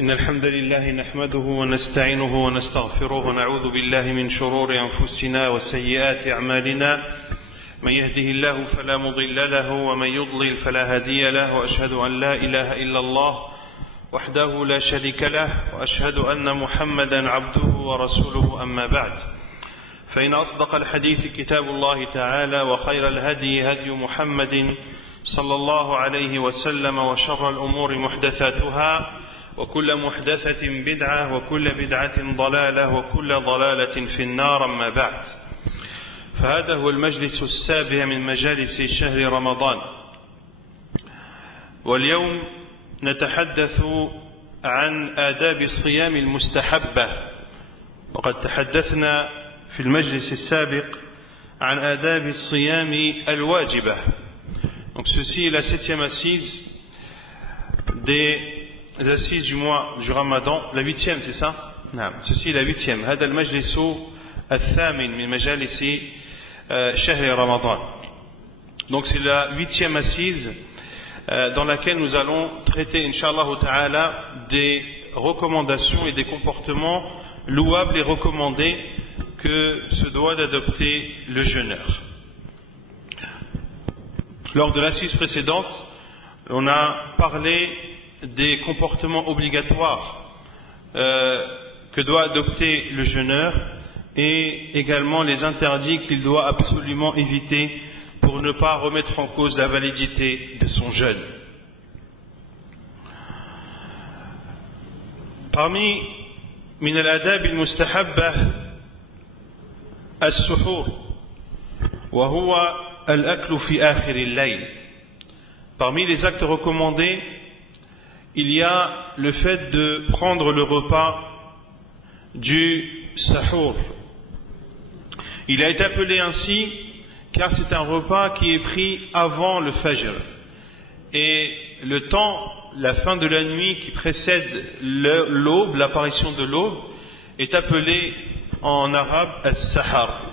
إن الحمد لله نحمده ونستعينه ونستغفره ونعوذ بالله من شرور أنفسنا وسيئات أعمالنا من يهده الله فلا مضل له ومن يضلل فلا هادي له وأشهد أن لا إله إلا الله وحده لا شريك له وأشهد أن محمدا عبده ورسوله أما بعد فإن أصدق الحديث كتاب الله تعالى وخير الهدي هدي محمد صلى الله عليه وسلم وشر الأمور محدثاتها وكل محدثة بدعة وكل بدعة ضلالة وكل ضلالة في النار أما بعد فهذا هو المجلس السابع من مجالس شهر رمضان واليوم نتحدث عن آداب الصيام المستحبة وقد تحدثنا في المجلس السابق عن آداب الصيام الواجبة. Donc ceci est la 7e assise des assises du mois du Ramadan, la 8e, c'est ça? Non, ceci est la 8e. هذا المجلس الثامن من مجالس شهر رمضان. Donc c'est la 8e assise dans laquelle nous allons traiter, Inch'Allah Ta'ala, des recommandations et des comportements louables et recommandés que se doit d'adopter le jeûneur. Lors de l'assise précédente, on a parlé des comportements obligatoires que doit adopter le jeûneur et également les interdits qu'il doit absolument éviter pour ne pas remettre en cause la validité de son jeûne. Parmi من الآداب المستحبة السحور وهو الأكل في آخر الليل. Parmi les actes recommandés, il y a le fait de prendre le repas du sahur. Il a été appelé ainsi car c'est un repas qui est pris avant le fajr. Et le temps, la fin de la nuit qui précède l'aube, l'apparition de l'aube, est appelé en arabe as-sahar.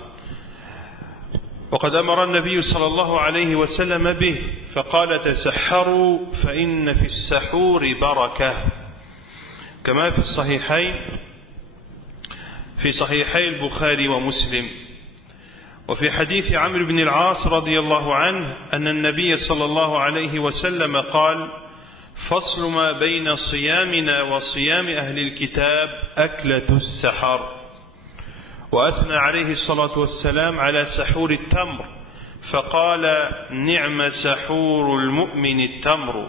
وقد أمر النبي صلى الله عليه وسلم به فقال تسحروا فإن في السحور بركة كما في الصحيحين في صحيحي البخاري ومسلم وفي حديث عمرو بن العاص رضي الله عنه أن النبي صلى الله عليه وسلم قال فصل ما بين صيامنا وصيام أهل الكتاب أكلة السحر وأثنى عليه الصلاة والسلام على سحور التمر فقال نعم سحور المؤمن التمر.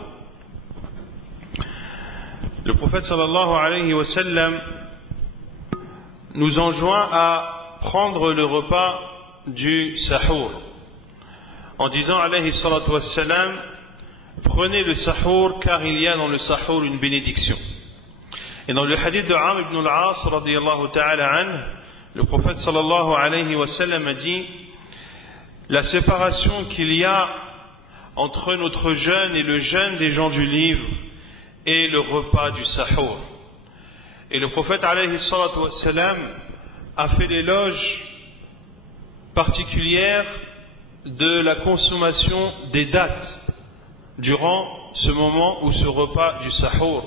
Le prophète sallallahu alayhi wa sallam nous enjoint à prendre le repas du sahur en disant alayhi salatu wassalam prenez le sahur car il y a dans le sahur une bénédiction. Et dans le hadith de Amr ibn al-As radiyallahu ta'ala anhu, le prophète sallallahu alayhi wa sallam a dit la séparation qu'il y a entre notre jeûne et le jeûne des gens du livre est le repas du sahur. Et le prophète alayhi salatu wa sallam a fait l'éloge particulière de la consommation des dates durant ce moment ou ce repas du sahur.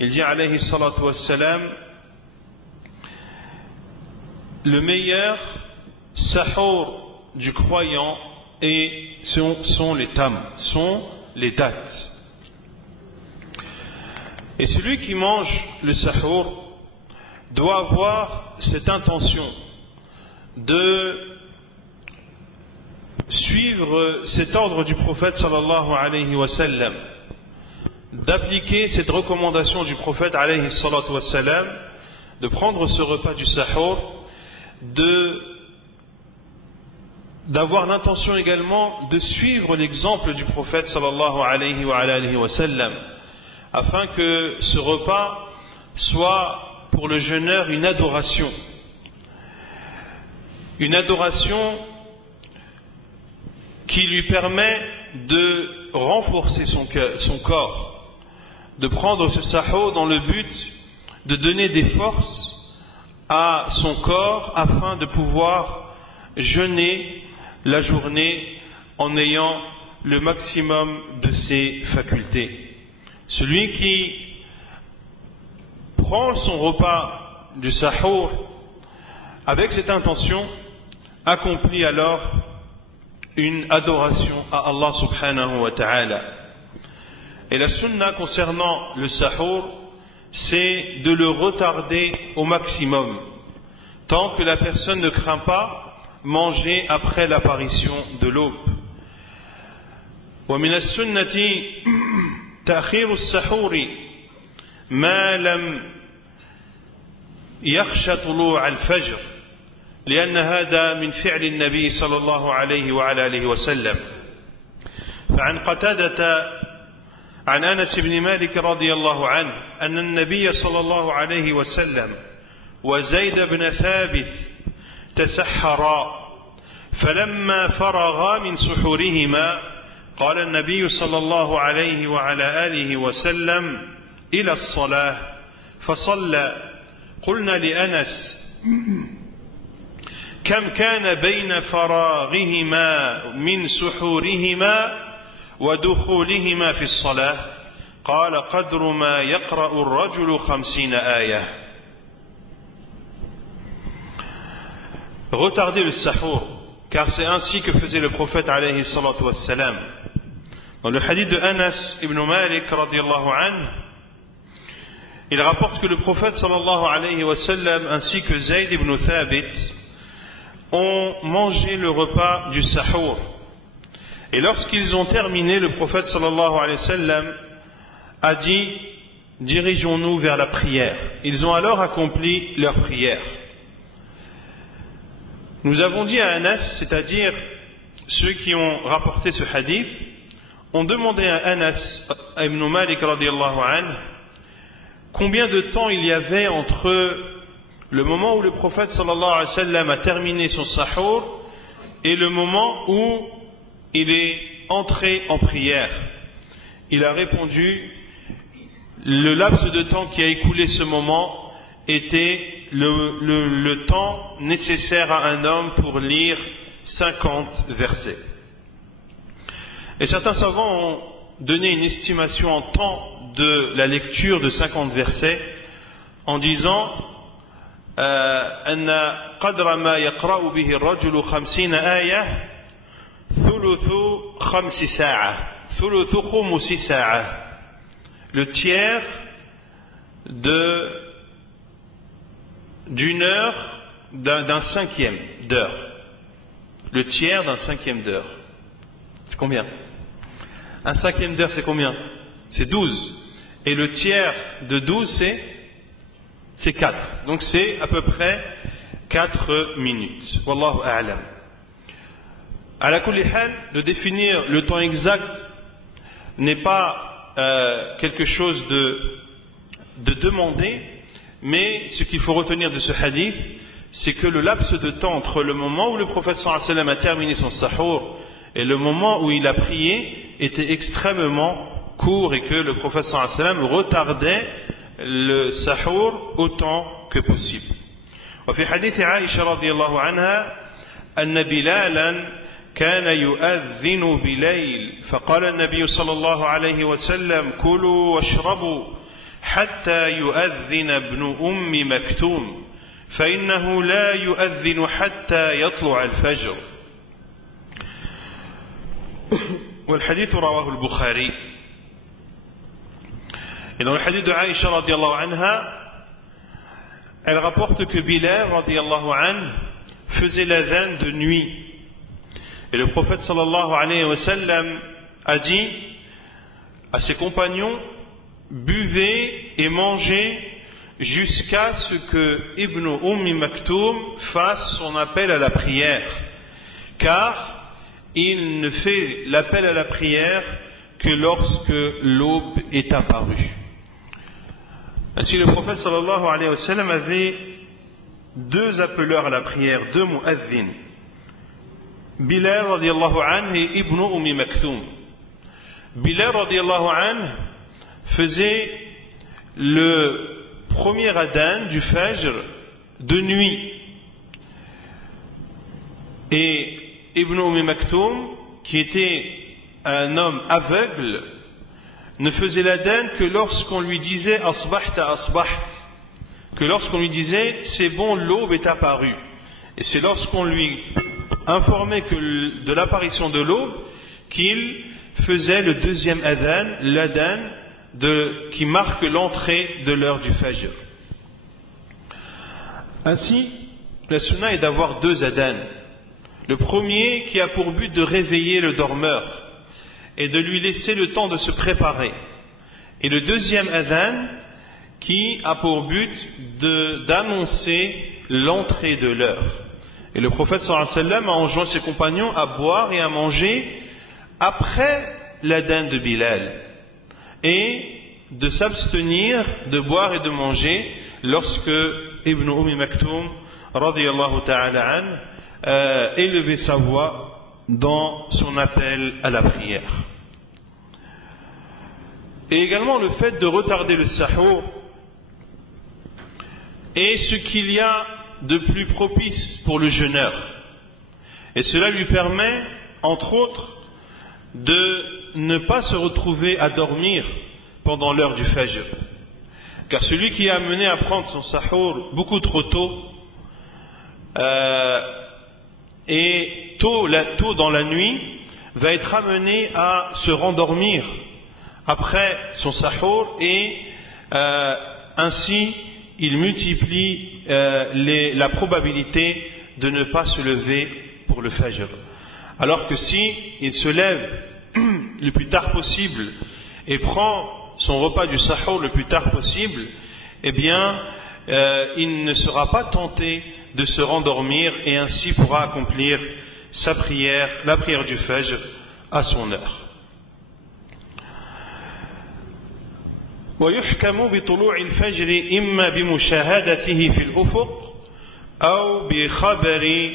Il dit alayhi salatu wa sallam le meilleur sahur du croyant sont les tam, sont les dates. Et celui qui mange le sahur doit avoir cette intention de suivre cet ordre du prophète sallallahu alayhi wa sallam, d'appliquer cette recommandation du prophète alayhi salatu wa sallam, de prendre ce repas du sahur, d'avoir l'intention également de suivre l'exemple du prophète sallallahu alayhi wa sallam, afin que ce repas soit pour le jeûneur une adoration qui lui permet de renforcer son corps, de prendre ce sahur dans le but de donner des forces à son corps afin de pouvoir jeûner la journée en ayant le maximum de ses facultés. Celui qui prend son repas du sahour avec cette intention, accomplit alors une adoration à Allah subhanahu wa ta'ala. Et la sunna concernant le sahour, c'est de le retarder au maximum, tant que la personne ne craint pas manger après l'apparition de l'aube. ومن السنة تأخير السحور ما لم يخشى طلوع الفجر لأن هذا من فعل النبي صلى الله عليه وعلى آله وسلم. فعن قتادة عن أنس بن مالك رضي الله عنه أن النبي صلى الله عليه وسلم وزيد بن ثابت تسحرا فلما فرغا من سحورهما قال النبي صلى الله عليه وعلى آله وسلم إلى الصلاة فصلى. قلنا لأنس كم كان بين فراغهما من سحورهما ودخولهما في الصلاة؟ قال قدر ما يقرأ الرجل 50 آية. Retardez le sahour, car c'est ainsi que faisait le prophète alayhi salatu wassalam. Dans le hadith de Anas ibn Malik radiyallahu anhu, il rapporte que le prophète sallallahu alayhi wa sallam ainsi que Zayd ibn Thabit ont mangé le repas du sahour. Et lorsqu'ils ont terminé, le prophète sallallahu alayhi wa sallam a dit: dirigeons-nous vers la prière. Ils ont alors accompli leur prière. Nous avons dit à Anas, c'est-à-dire ceux qui ont rapporté ce hadith, ont demandé à Anas ibn Malik radiyallahu anhu combien de temps il y avait entre le moment où le prophète sallallahu alayhi wa sallam a terminé son sahour et le moment où il est entré en prière. Il a répondu: le laps de temps qui a écoulé ce moment était le temps nécessaire à un homme pour lire 50 versets. Et certains savants ont donné une estimation en temps de la lecture de 50 versets en disant أن قدر ما يقرأ به الرجل 50 آية ثلث 5 ساعة ثلث 5 ساعة, le tiers d'une heure, d'un cinquième d'heure. Le tiers d'un cinquième d'heure. C'est combien? Un cinquième d'heure, c'est combien? C'est 12. Et le tiers de 12, c'est 4. Donc c'est à peu près 4 minutes. Wallahu a'lam. Ala kulli hal, de définir le temps exact n'est pas quelque chose de demandé, mais ce qu'il faut retenir de ce hadith, c'est que le laps de temps entre le moment où le prophète sallallahu alayhi wa sallam a terminé son sahour et le moment où il a prié était extrêmement court, et que le prophète sallallahu alayhi wa sallam retardait le sahour autant que possible. وفي حديث عائشة رضي الله عنها أن بلالا كان يؤذن بليل فقال النبي صلى الله عليه وسلم كلوا واشربوا حتى يؤذن ابن أم مكتوم فإنه لا يؤذن حتى يطلع الفجر. والحديث رواه البخاري. Et dans le hadith de Aïcha radiallahu anha, elle rapporte que Bilal radiallahu anhu faisait l'adhan de nuit. Et le prophète sallallahu alayhi wa sallam a dit à ses compagnons: buvez et mangez jusqu'à ce que Ibn Maktoum fasse son appel à la prière, car il ne fait l'appel à la prière que lorsque l'aube est apparue. Ainsi, le prophète sallallahu alayhi wa sallam avait 2 appeleurs à la prière, 2 mu'adhin, Bilal radiallahu anhu et Ibn Maktoum. Bilal radiallahu anhu faisait le premier adhan du Fajr de nuit, et Ibn Maktoum, qui était un homme aveugle, ne faisait l'adhan que lorsqu'on lui disait asbahta asbaht, que lorsqu'on lui disait c'est bon, l'aube est apparue, et c'est lorsqu'on lui informait de l'apparition de l'aube qu'il faisait le deuxième adhan, l'adhan qui marque l'entrée de l'heure du fajr. Ainsi, la sunna est d'avoir deux adhan. Le premier qui a pour but de réveiller le dormeur et de lui laisser le temps de se préparer. Et le deuxième adhan qui a pour but d'annoncer l'entrée de l'heure. Et le prophète sallallahu alayhi wa sallam a enjoint ses compagnons à boire et à manger après l'adhan de Bilal et de s'abstenir de boire et de manger lorsque Ibn Maktoum radiyallahu ta'ala an élevait sa voix dans son appel à la prière. Et également le fait de retarder le sahur est ce qu'il y a de plus propice pour le jeûneur. Et cela lui permet, entre autres, de ne pas se retrouver à dormir pendant l'heure du fajr. Car celui qui est amené à prendre son sahur beaucoup trop tôt, et tôt dans la nuit, va être amené à se rendormir après son sahur, et ainsi il multiplie la probabilité de ne pas se lever pour le fajr. Alors que si il se lève le plus tard possible et prend son repas du sahur le plus tard possible, eh bien il ne sera pas tenté de se rendormir et ainsi pourra accomplir sa prière, la prière du fajr, à son heure. ويحكم بطلوع الفجر إما بمشاهدته في الأفق أو بخبر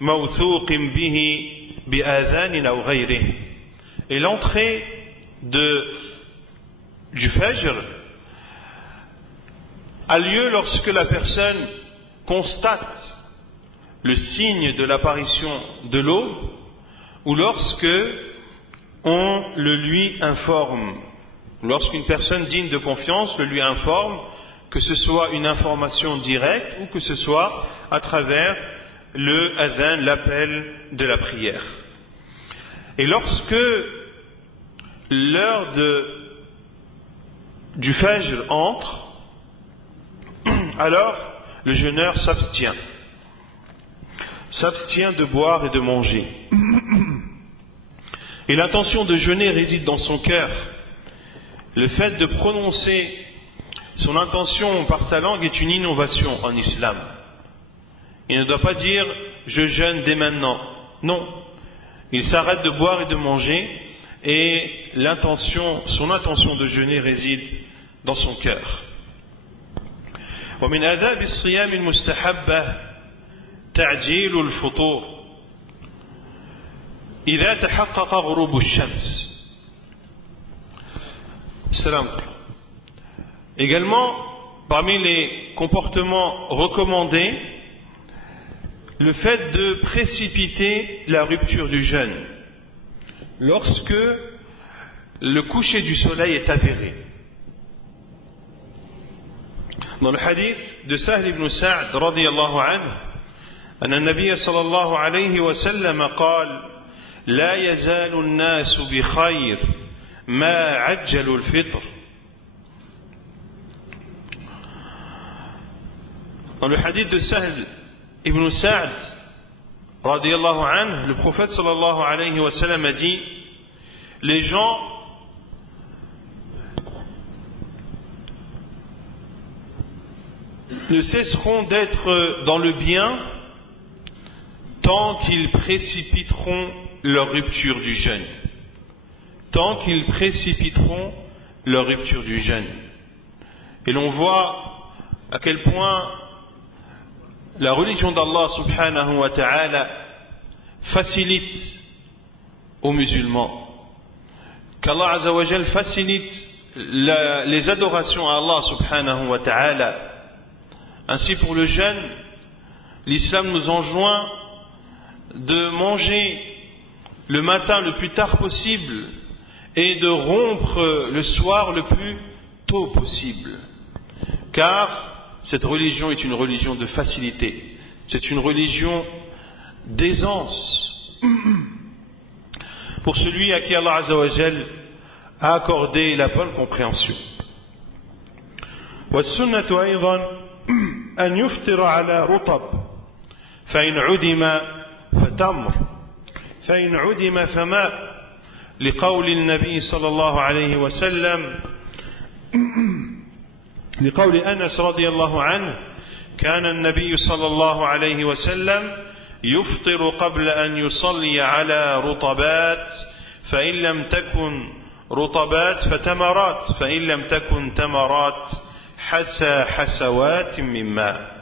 موثوق به بآذان أو غيره. Et l'entrée du fajr a lieu lorsque la personne constate le signe de l'apparition de l'aube ou lorsque on le lui informe. Lorsqu'une personne digne de confiance le lui informe, que ce soit une information directe ou que ce soit à travers le adhan, l'appel de la prière. Et lorsque l'heure du fajr entre, alors le jeûneur s'abstient de boire et de manger. Et l'intention de jeûner réside dans son cœur. Le fait de prononcer son intention par sa langue est une innovation en islam. Il ne doit pas dire « je jeûne dès maintenant ». Non. Il s'arrête de boire et de manger et son intention de jeûner réside dans son cœur. ومن آداب الصيام المستحبة تعجيل الفطور إذا تحقق غروب الشمس. Salam. Également, parmi les comportements recommandés, le fait de précipiter la rupture du jeûne lorsque le coucher du soleil est avéré. Dans le hadith de Sahl ibn Sa'd radiyallahu anhu, أن النبي صلى الله عليه وسلم قال: لا يزال الناس بخير ما عجلوا الفطر. Dans le hadith de Sahl ibn Sa'd radiyallahu anhu, le prophète sallallahu alayhi wa sallam a dit: les gens ne cesseront d'être dans le bien tant qu'ils précipiteront leur rupture du jeûne. Tant qu'ils précipiteront leur rupture du jeûne. Et l'on voit à quel point la religion d'Allah subhanahu wa ta'ala facilite aux musulmans. Qu'Allah azza wa jal facilite les adorations à Allah subhanahu wa ta'ala. Ainsi pour le jeûne, l'islam nous enjoint de manger le matin le plus tard possible et de rompre le soir le plus tôt possible. Car cette religion est une religion de facilité, c'est une religion d'aisance pour celui à qui Allah Azza wa Jal a accordé la bonne compréhension. والسنة أيضا أن يفطر على رطب فإن عدم فتمر فإن عدم فماء لقول النبي صلى الله عليه وسلم لقول أنس رضي الله عنه كان النبي صلى الله عليه وسلم يفطر قبل أن يصلي على رطبات فإن لم تكن رطبات فتمرات فإن لم تكن تمرات حسى حسوات من ماء.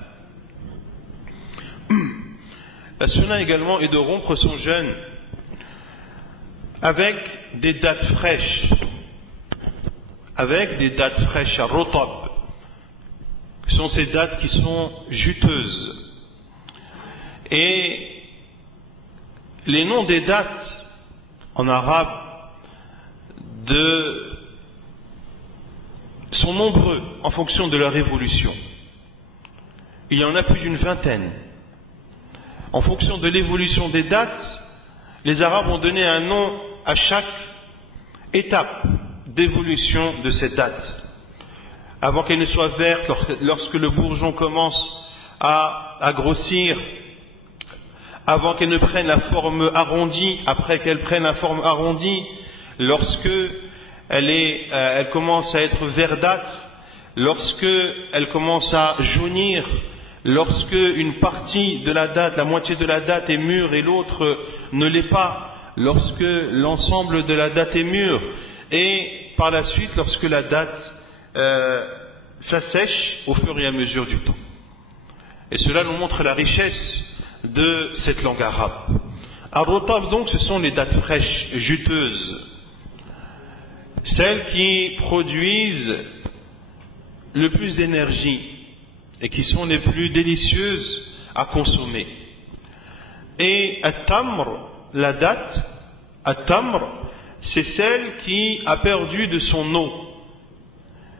La sunna également est de rompre son jeûne avec des dattes fraîches, à rotab, qui sont ces dattes qui sont juteuses. Et les noms des dattes en arabe sont nombreux en fonction de leur évolution. Il y en a plus d'une vingtaine. En fonction de l'évolution des dates, les Arabes ont donné un nom à chaque étape d'évolution de cette date. Avant qu'elle ne soit verte, lorsque le bourgeon commence à grossir, avant qu'elle ne prenne la forme arrondie, après qu'elle prenne la forme arrondie, lorsque elle commence à être verdâtre, lorsque elle commence à jaunir, lorsque une partie de la date, la moitié de la date est mûre et l'autre ne l'est pas, lorsque l'ensemble de la date est mûr, et par la suite lorsque la date s'assèche au fur et à mesure du temps. Et cela nous montre la richesse de cette langue arabe. Ar-rotab donc, ce sont les dates fraîches, juteuses, celles qui produisent le plus d'énergie et qui sont les plus délicieuses à consommer. Et at-tamr, la date, at-tamr, c'est celle qui a perdu de son eau,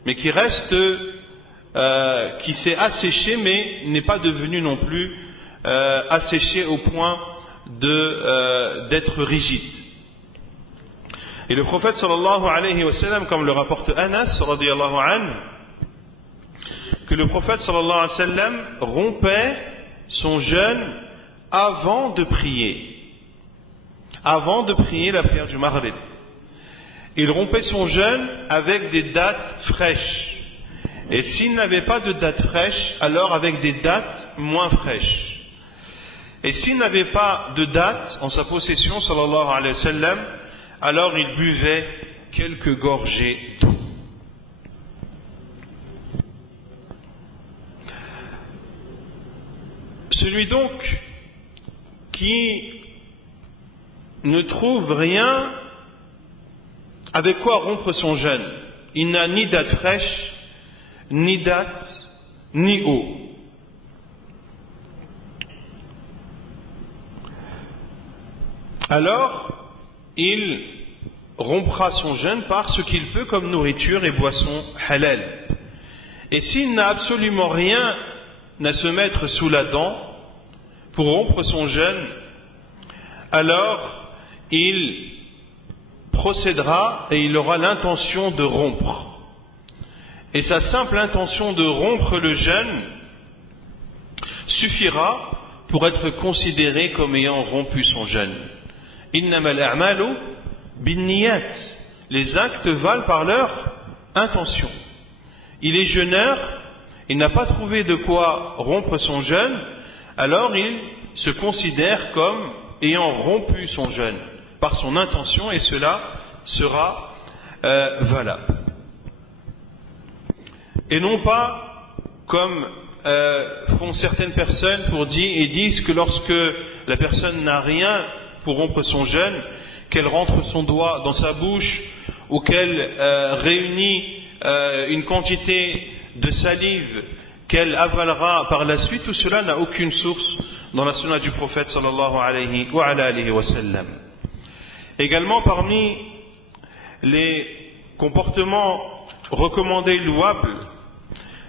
mais qui reste, qui s'est asséchée, mais n'est pas devenue non plus asséchée au point d'être rigide. Et le prophète sallallahu alayhi wa sallam, comme le rapporte Anas radiyallahu anhu, que le prophète sallallahu alayhi wa sallam rompait son jeûne avant de prier la prière du Maghrib. Il rompait son jeûne avec des dates fraîches, et s'il n'avait pas de dates fraîches, alors avec des dates moins fraîches. Et s'il n'avait pas de dates en sa possession sallallahu alayhi wa sallam, alors il buvait quelques gorgées d'eau. Celui donc qui ne trouve rien avec quoi rompre son jeûne, il n'a ni date fraîche, ni date, ni eau. Alors, il rompra son jeûne par ce qu'il peut comme nourriture et boisson halal. Et s'il n'a absolument rien à se mettre sous la dent pour rompre son jeûne, alors il procédera et il aura l'intention de rompre. Et sa simple intention de rompre le jeûne suffira pour être considéré comme ayant rompu son jeûne. Innamal a'malu binniyat. Les actes valent par leur intention. Il est jeûneur, il n'a pas trouvé de quoi rompre son jeûne, alors il se considère comme ayant rompu son jeûne par son intention, et cela sera valable. Et non pas comme font certaines personnes et disent que lorsque la personne n'a rien pour rompre son jeûne, qu'elle rentre son doigt dans sa bouche ou qu'elle réunit une quantité de salive qu'elle avalera par la suite, tout cela n'a aucune source dans la sunna du prophète sallallahu alayhi wa sallam. Également parmi les comportements recommandés louables,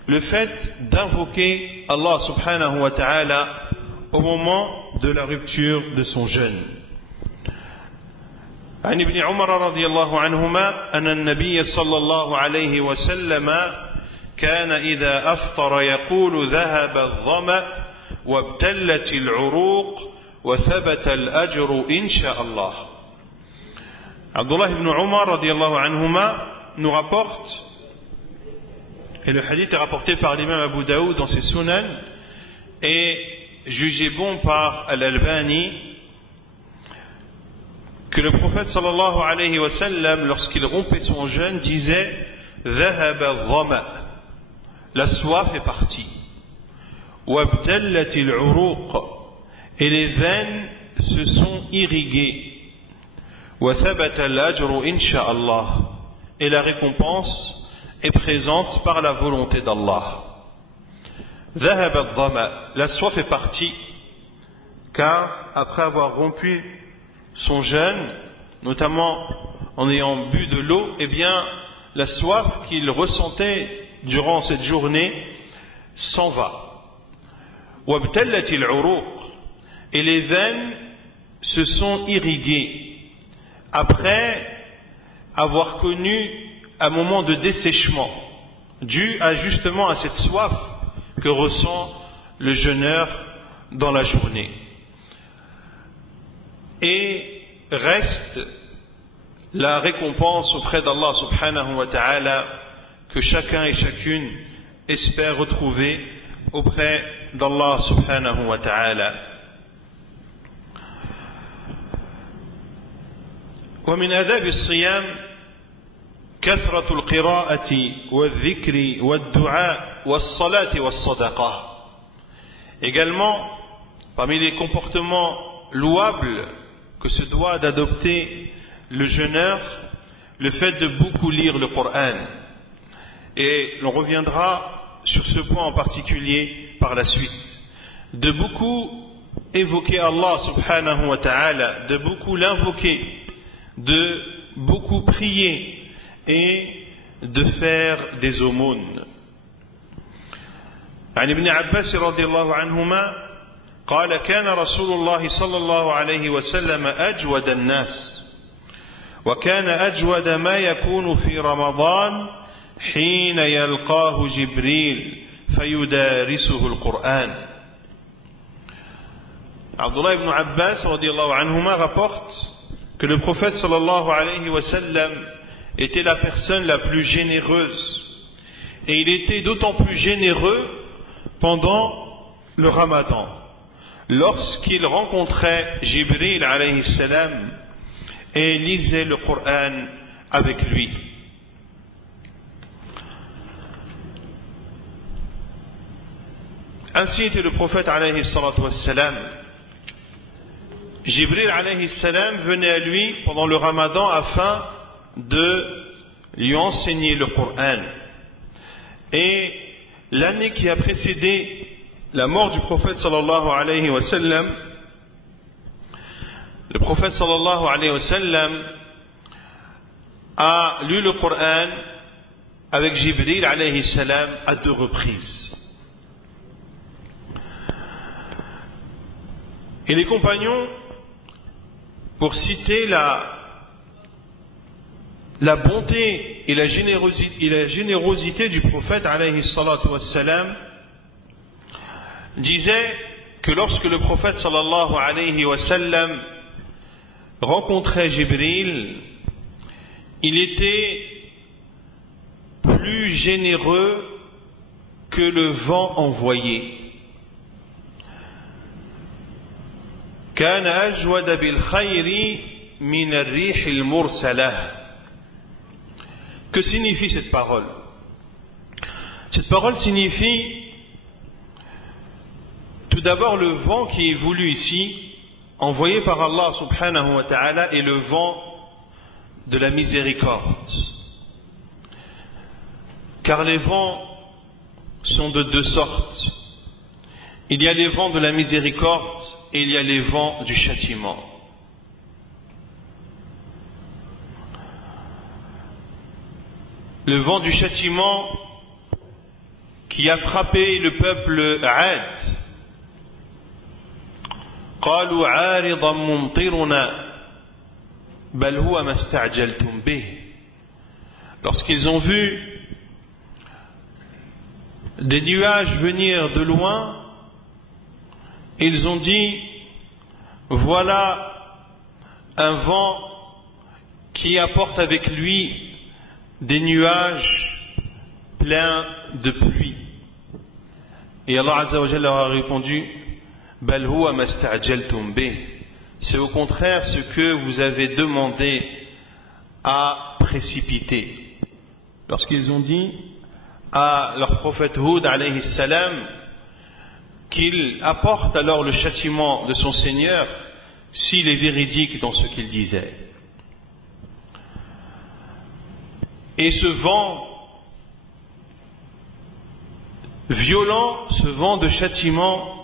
le fait d'invoquer Allah subhanahu wa ta'ala au moment de la rupture de son jeûne. عن ابن عمر رضي الله عنهما أن النبي صلى الله عليه وسلم كان إذا أفطر يقول ذهب الظمأ وابتلت العروق وثبت الأجر إن شاء الله. Abdullah ibn Umar radiallahu anhuma nous rapporte, et le hadith est rapporté par l'imam Abu Daoud dans ses Sunan et jugé bon par Al-Albani, que le prophète sallallahu alayhi wa sallam, lorsqu'il rompait son jeûne, disait ذهب الظمأ, la soif est partie, وابتلت العروق, et les veines se sont irriguées, وثبت الأجر إن شاء الله, et la récompense est présente par la volonté d'Allah. ذهب الظمأ, la soif est partie, car après avoir rompu son jeûne, notamment en ayant bu de l'eau, eh bien la soif qu'il ressentait durant cette journée s'en va. وابتلت العروق, et les veines se sont irriguées après avoir connu un moment de dessèchement dû justement à cette soif que ressent le jeûneur dans la journée. Et reste la récompense auprès d'Allah subhanahu wa ta'ala que chacun et chacune espère retrouver auprès d'Allah subhanahu wa ta'ala. ومن آداب الصيام كثرة القراءة والذكر والدعاء والصلاة والصدقة. Également, parmi les comportements louables que se doit d'adopter le jeûneur, le fait de beaucoup lire le Coran. Et l'on reviendra sur ce point en particulier par la suite. De beaucoup évoquer Allah subhanahu wa ta'ala, de beaucoup l'invoquer, de beaucoup prier et de faire des aumônes. عن ابن عباس رضي الله عنهما قال كان رسول الله صلى الله عليه وسلم أجود الناس وكان أجود ما يكون في رمضان حين يلقاه جبريل فيدارسه القرآن. Abdullah ibn Abbas رضي الله عنهما rapporte que le prophète sallallahu alayhi wa sallam était la personne la plus généreuse, et il était d'autant plus généreux pendant le Ramadan, lorsqu'il rencontrait Jibril alayhi salam et lisait le Coran avec lui. Ainsi était le prophète alayhi salatu wa salam. Jibril alayhi salam venait à lui pendant le Ramadan afin de lui enseigner le Coran. Et l'année qui a précédé la mort du prophète sallallahu alayhi wa sallam, le prophète sallallahu alayhi wa sallam a lu le Coran avec Jibril alayhi salam à 2 reprises. Et les compagnons, pour citer la bonté et la générosité du prophète alayhi salatu wassalam, disaient que lorsque le prophète sallallahu alayhi wa sallam rencontrait Jibril, il était plus généreux que le vent envoyé. كان أجود بالخير من الريح المرسلة. Que signifie cette parole? Cette parole signifie tout d'abord le vent qui est voulu ici, envoyé par Allah subhanahu wa ta'ala, est le vent de la miséricorde. Car les vents sont de 2 sortes. Il y a les vents de la miséricorde et il y a les vents du châtiment. Le vent du châtiment qui a frappé le peuple Ad. قالوا عارضا ممطرنا بل هو ما استعجلتم به. Lorsqu'ils ont vu des nuages venir de loin, ils ont dit, voilà un vent qui apporte avec lui des nuages pleins de pluie. Et Allah Azza wa Jalla leur a répondu, Bal huwa masta'jaltum bih. C'est au contraire ce que vous avez demandé à précipiter. Lorsqu'ils ont dit à leur prophète Hud alayhi salam qu'il apporte alors le châtiment de son Seigneur s'il est véridique dans ce qu'il disait. Et ce vent violent, ce vent de châtiment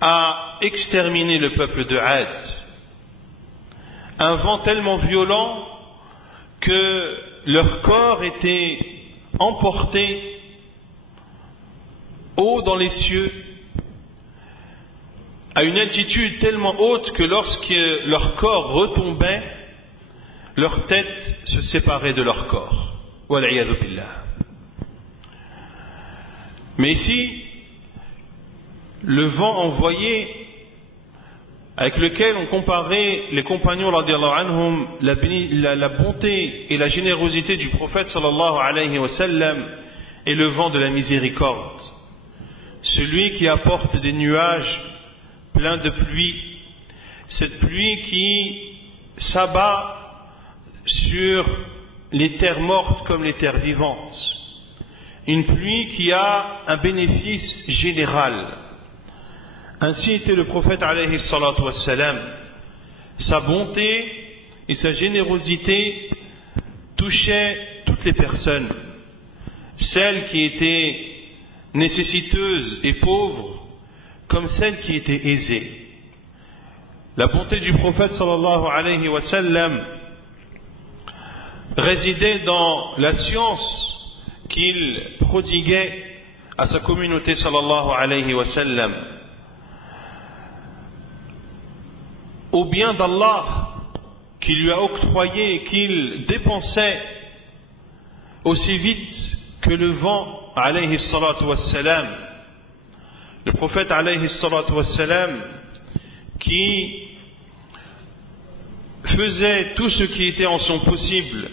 a exterminé le peuple de Ad. Un vent tellement violent que leur corps était emporté haut dans les cieux, à une altitude tellement haute que lorsque leur corps retombait, leur tête se séparait de leur corps. Wal'iyadhu billah. Mais ici, le vent envoyé avec lequel on comparait les compagnons radiallahu anhum, la bonté et la générosité du prophète sallallahu alayhi wa sallam, est le vent de la miséricorde. Celui qui apporte des nuages pleins de pluie, cette pluie qui s'abat sur les terres mortes comme les terres vivantes. Une pluie qui a un bénéfice général. Ainsi était le prophète alayhi salatu wassalam. Sa bonté et sa générosité touchaient toutes les personnes, celles qui étaient nécessiteuses et pauvres comme celles qui étaient aisées. La bonté du prophète sallallahu alayhi wa sallam résidait dans la science qu'il prodiguait à sa communauté sallallahu alayhi wa sallam, au bien d'Allah qui lui a octroyé et qu'il dépensait aussi vite que le vent alayhi salatu wassalam. Le prophète alayhi salatu wassalam qui faisait tout ce qui était en son possible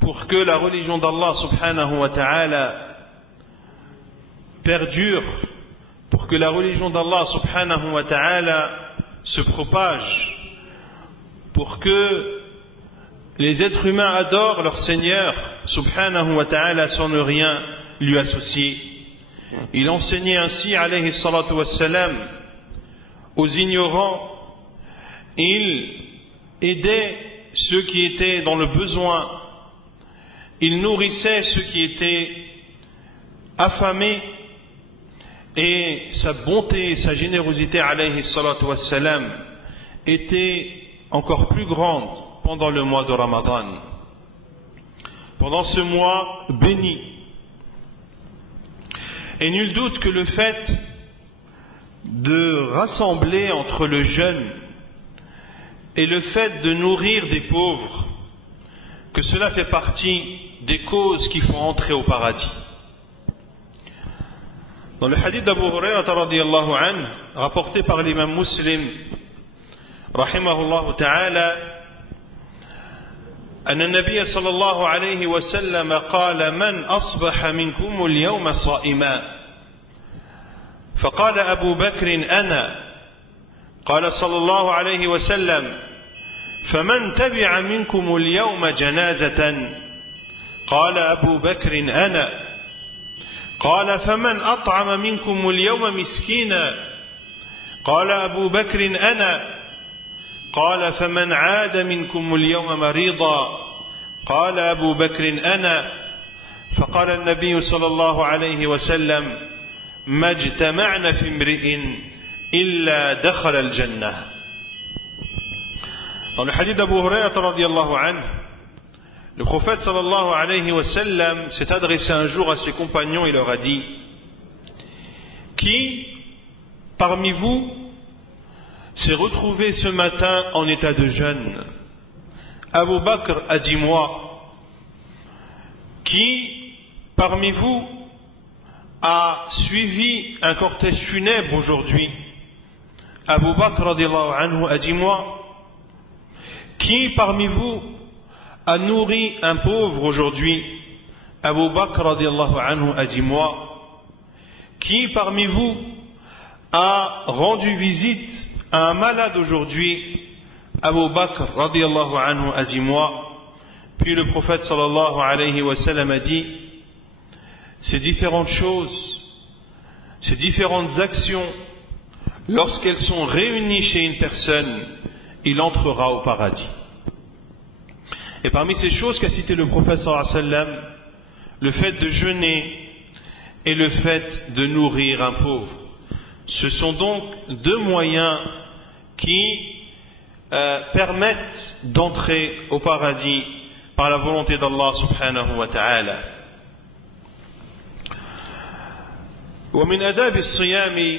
pour que la religion d'Allah subhanahu wa ta'ala perdure, pour que la religion d'Allah subhanahu wa ta'ala se propage, pour que les êtres humains adorent leur Seigneur subhanahu wa ta'ala sans ne rien lui associer. Il enseignait ainsi alayhi salatu wassalam aux ignorants, il aidait ceux qui étaient dans le besoin, il nourrissait ceux qui étaient affamés, et sa bonté et sa générosité alayhi salatu wassalam étaient encore plus grandes pendant le mois de Ramadan. Pendant ce mois béni. Et nul doute que le fait de rassembler entre le jeûne et le fait de nourrir des pauvres, que cela fait partie des causes qui font entrer au paradis. Dans le hadith d'Abu Hurayrah radiyallahu anhu, rapporté par l'imam Muslim rahimahullah ta'ala, أن النبي صلى الله عليه وسلم قال من أصبح منكم اليوم صائما فقال أبو بكر أنا قال صلى الله عليه وسلم فمن تبع منكم اليوم جنازة قال أبو بكر أنا قال فمن أطعم منكم اليوم مسكينا قال أبو بكر أنا قال فمن عاد منكم اليوم مريضا قال أبو بكر أنا فقال النبي صلى الله عليه وسلم ما اجتمعنا في امرئ إلا دخل الجنة. Dans le hadith d'Abu Hurayrah radiyallahu anhu, Le prophète sallallahu alayhi wa sallam s'est adressé un jour à ses compagnons et leur a dit: qui parmi vous s'est retrouvé ce matin en état de jeûne? Abu Bakr a dit: moi. Qui parmi vous a suivi un cortège funèbre aujourd'hui? Abu Bakr radiallahu anhu a dit: moi. Qui parmi vous a nourri un pauvre aujourd'hui? Abu Bakr radiallahu anhu a dit: moi. Qui parmi vous a rendu visite à un malade aujourd'hui? Abu Bakr radiallahu anhu a dit: moi. Puis le prophète sallallahu alayhi wa sallam a dit: ces différentes choses, ces différentes actions, lorsqu'elles sont réunies chez une personne, il entrera au paradis. Et parmi ces choses qu'a cité le prophète sallallahu alayhi wa sallam, le fait de jeûner et le fait de nourrir un pauvre. Ce sont donc deux moyens qui permettent d'entrer au paradis par la volonté d'Allah subhanahu wa ta'ala. ومن آداب الصيام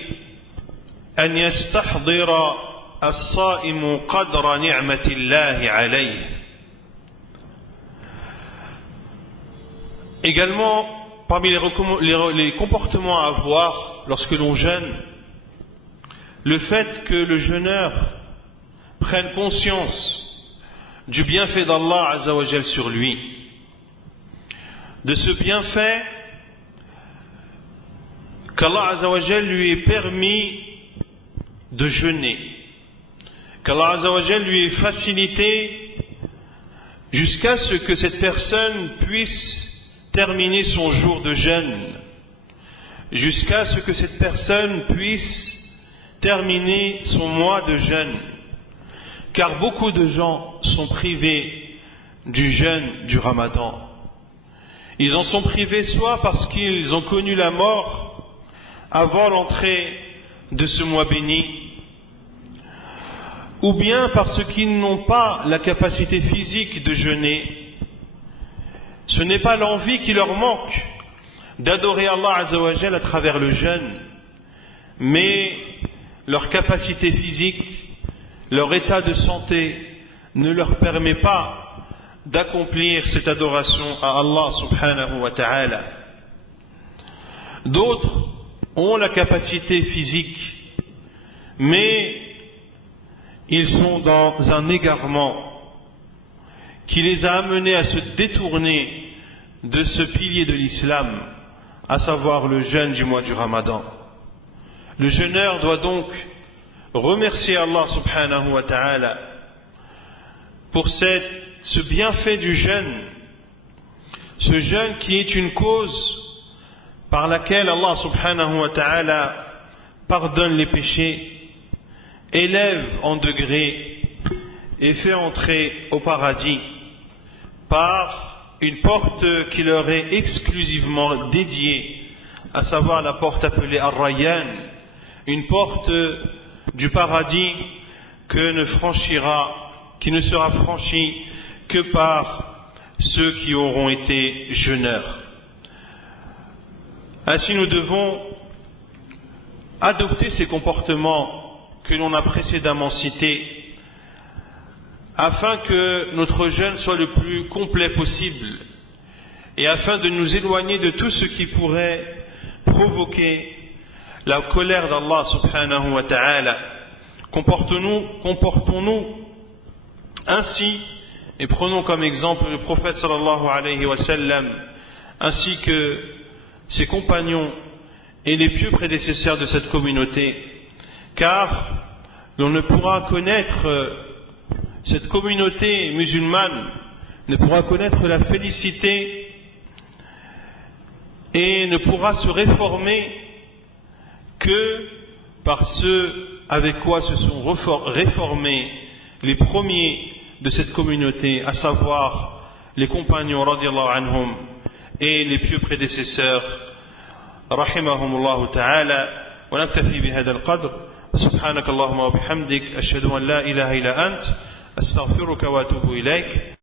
أن يستحضر الصائم قدر نعمة الله عليه. Également, parmi les comportements à avoir lorsque l'on jeûne, le fait que le jeûneur prenne conscience du bienfait d'Allah Azza wa Jal sur lui, de ce bienfait qu'Allah Azza wa Jal lui ait permis de jeûner, qu'Allah Azza wa Jal lui ait facilité jusqu'à ce que cette personne puisse terminer son jour de jeûne, jusqu'à ce que cette personne puisse terminer son mois de jeûne. Car beaucoup de gens sont privés du jeûne du Ramadan. Ils en sont privés soit parce qu'ils ont connu la mort avant l'entrée de ce mois béni, ou bien parce qu'ils n'ont pas la capacité physique de jeûner. Ce n'est pas l'envie qui leur manque d'adorer Allah Azza wa Jal à travers le jeûne, mais leur capacité physique, leur état de santé ne leur permet pas d'accomplir cette adoration à Allah subhanahu wa ta'ala. D'autres ont la capacité physique, mais ils sont dans un égarement qui les a amenés à se détourner de ce pilier de l'islam, à savoir le jeûne du mois du Ramadan. Le jeûneur doit donc remercier Allah subhanahu wa ta'ala pour ce bienfait du jeûne, ce jeûne qui est une cause par laquelle Allah subhanahu wa ta'ala pardonne les péchés, élève en degrés et fait entrer au paradis par une porte qui leur est exclusivement dédiée, à savoir la porte appelée Ar-Rayyan, une porte du paradis qui ne sera franchie que par ceux qui auront été jeûneurs. Ainsi, nous devons adopter ces comportements que l'on a précédemment cités, afin que notre jeûne soit le plus complet possible et afin de nous éloigner de tout ce qui pourrait provoquer la colère d'Allah subhanahu wa ta'ala. Comportons-nous ainsi et prenons comme exemple le prophète sallallahu alayhi wa sallam ainsi que ses compagnons et les pieux prédécesseurs de cette communauté, car l'on ne pourra connaître cette communauté musulmane, ne pourra connaître la félicité et ne pourra se réformer que par ce avec quoi se sont réformés les premiers de cette communauté, à savoir les compagnons radiyallahu anhum et les pieux prédécesseurs rahimahumullah ta'ala. Wa naktafi bihadha al-qadr. Subhanakallahumma wa bihamdik ashhadu an la ilaha illa ant astaghfiruka wa atubu ilayk.